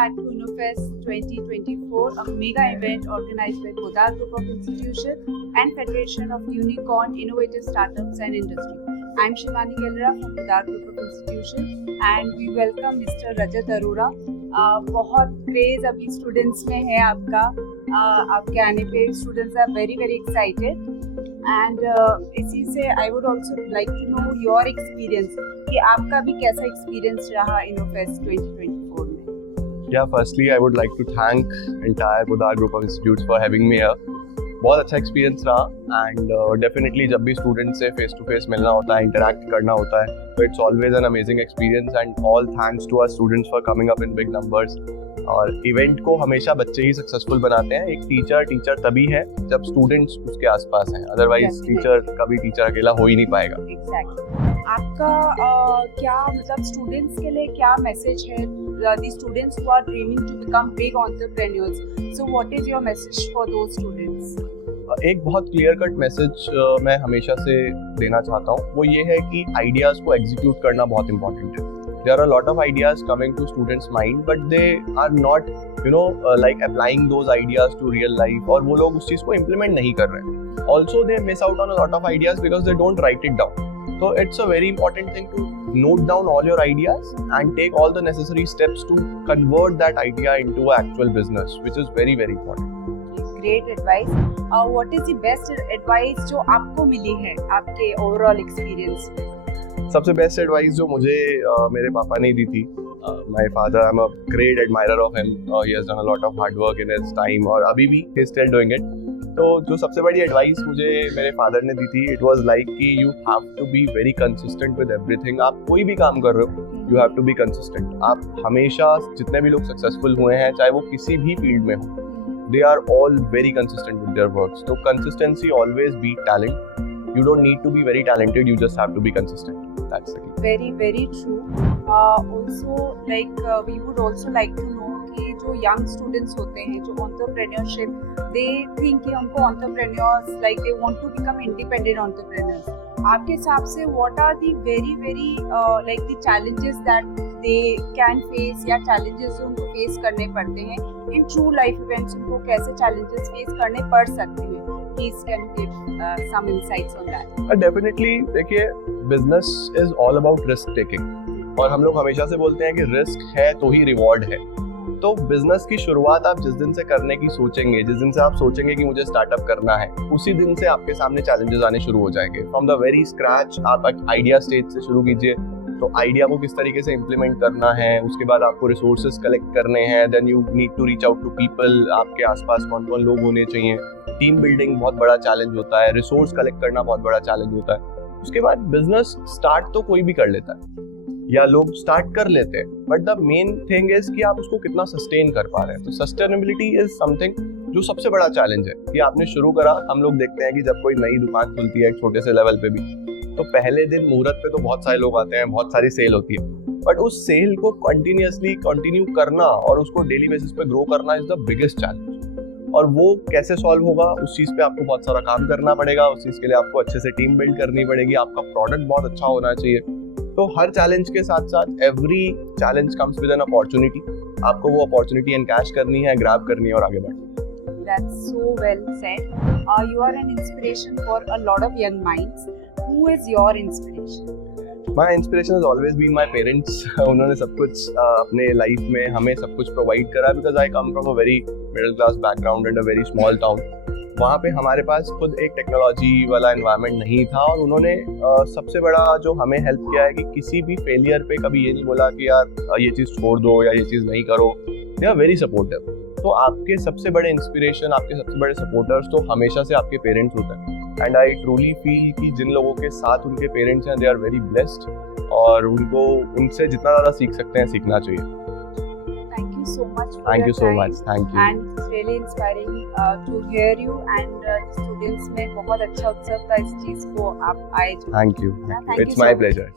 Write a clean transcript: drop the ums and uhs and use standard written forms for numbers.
back to InnoFest 2024, a mega event organized by Godar Group of Institutions and Federation of Unicorn Innovative Startups and Industry. I'm Shivani Kelra from Godar Group of Institutions and we welcome Mr. Rajat Arora. बहुत craze अभी students में है आपका, आपके आने पे students are very very excited and इसी से I would also like to know your experience कि आपका भी कैसा एक्सपीरियंस रहा InnoFest 2024 में. Yeah, firstly I would like to thank entire Godar Group of Institutes for having me here. बहुत अच्छा एक्सपीरियंस रहा एंड डेफिनेटली जब भी स्टूडेंट से फेस टू फेस मिलना होता है, इंटरैक्ट करना होता है, तो it's always an amazing experience and all thanks to our students for coming up in big numbers. और इवेंट को हमेशा बच्चे ही सक्सेसफुल बनाते हैं. एक टीचर तभी है जब स्टूडेंट्स उसके आसपास हैं, अदरवाइज कभी टीचर अकेला हो ही नहीं पाएगा. Exactly. आपका क्या मतलब स्टूडेंट्स के लिए क्या मैसेज है? The students who are dreaming to become big entrepreneurs. So what is your message for those students? एक बहुत क्लियर कट मैसेज मैं हमेशा से देना चाहता हूँ, वो ये है कि आइडियाज़ को एग्जीक्यूट करना बहुत इंपॉर्टेंट है. There are a lot of ideas coming to students' mind, but they are not, like applying those ideas to real life, और वो लोग उस चीज़ को implement नहीं कर रहे हैं. Also, they miss out on a lot of ideas because they don't write it down. So it's a very important thing to note down all your ideas and take all the necessary steps to convert that idea into an actual business, which is very, very important. Great advice. What is the best advice जो आपको मिली है आपके overall experience में? सबसे best advice जो मुझे मेरे पापा ने दी थी, my father, I am a great admirer of him, he has done a lot of hard work in his time और अभी भी he is still doing it. तो जो सबसे बड़ी एडवाइस मुझे मेरे फादर ने दी थी, इट वाज लाइक कि you have to be very consistent with everything. आप कोई भी काम कर रहे हो, you have to be consistent. आप हमेशा, जितने भी लोग सक्सेसफुल हुए हैं, चाहे वो किसी भी फील्ड में हो, they are all very consistent with their works. So consistency always beat talent. You don't need to be very talented, you just have to be consistent. That's the key. Very, very true. Also, we would also like to know कि जो young students होते हैं, जो entrepreneurship, they think कि हमको entrepreneurs, like they want to become independent entrepreneurs. आपके हिसाब से what are the very, very like the challenges that they can face या challenges जो उनको face करने पड़ते हैं in true life events, उनको कैसे challenges face करने पड़ सकते हैं? Please can give some insights on that. Definitely, देखिए, business is all about risk taking. और हम लोग हमेशा से बोलते हैं कि रिस्क है तो ही रिवॉर्ड है. तो बिजनेस की शुरुआत आप जिस दिन से करने की सोचेंगे, जिस दिन से आप सोचेंगे कि मुझे स्टार्टअप करना है, उसी दिन से आपके सामने चैलेंजेस आने शुरू हो जाएंगे. फ्रॉम द वेरी स्क्रैच आप आइडिया स्टेज से शुरू कीजिए. तो आइडिया को किस तरीके से इम्प्लीमेंट करना है, उसके बाद आपको रिसोर्सेज कलेक्ट करने हैं, then you need to reach out to people. आपके आसपास कौन कौन लोग होने चाहिए. टीम बिल्डिंग बहुत बड़ा चैलेंज होता है, रिसोर्स कलेक्ट करना बहुत बड़ा चैलेंज होता है. उसके बाद बिजनेस स्टार्ट तो कोई भी कर लेता है या लोग स्टार्ट कर लेते हैं, but the main thing is कि आप उसको कितना सस्टेन कर पा रहे हैं. तो सस्टेनेबिलिटी इज समथिंग जो सबसे बड़ा चैलेंज है. कि आपने शुरू करा, हम लोग देखते हैं कि जब कोई नई दुकान खुलती है एक छोटे से लेवल पे भी, तो पहले दिन मुहूर्त पे तो बहुत सारे लोग आते हैं, बहुत सारी सेल होती है, बट उस सेल को कंटिन्यू करना और उसको डेली बेसिस पे ग्रो करना इज द बिगेस्ट चैलेंज. और वो कैसे सॉल्व होगा, उस चीज़ पे आपको बहुत सारा काम करना पड़ेगा. उस चीज़ के लिए आपको अच्छे से टीम बिल्ड करनी पड़ेगी. आपका प्रोडक्ट बहुत अच्छा होना चाहिए. तो हर चैलेंज के साथ साथ every challenge comes with an opportunity. आपको वो अपॉर्चुनिटी एनकैश करनी है, ग्रैब करनी है और आगे बढ़ना है. That's so well said. You are an inspiration for a lot of young minds. Who is your inspiration? My inspiration has always been my parents. उन्होंने सब कुछ अपने लाइफ में हमें सब कुछ प्रोवाइड करा. Because I come from a very middle class background and a very small town. वहाँ पे हमारे पास खुद एक टेक्नोलॉजी वाला एनवायरनमेंट नहीं था, और उन्होंने सबसे बड़ा जो हमें हेल्प किया है कि किसी भी फेलियर पे कभी ये नहीं बोला कि यार ये चीज़ छोड़ दो या ये चीज़ नहीं करो. They are very supportive. तो आपके सबसे बड़े इंस्पिरेशन, आपके सबसे बड़े सपोर्टर्स तो हमेशा से आपके पेरेंट्स होते हैं. एंड आई ट्रूली फील कि जिन लोगों के साथ उनके पेरेंट्स हैं, दे आर वेरी ब्लेस्ड, और उनको उनसे जितना ज़्यादा सीख सकते हैं सीखना चाहिए. Thank you so much for Thank your you so time. much. Thank you. And it's really inspiring to hear you and students में बहुत अच्छा उत्सव था इस चीज़ को आप आए. Thank you. Thank you It's so my much. pleasure.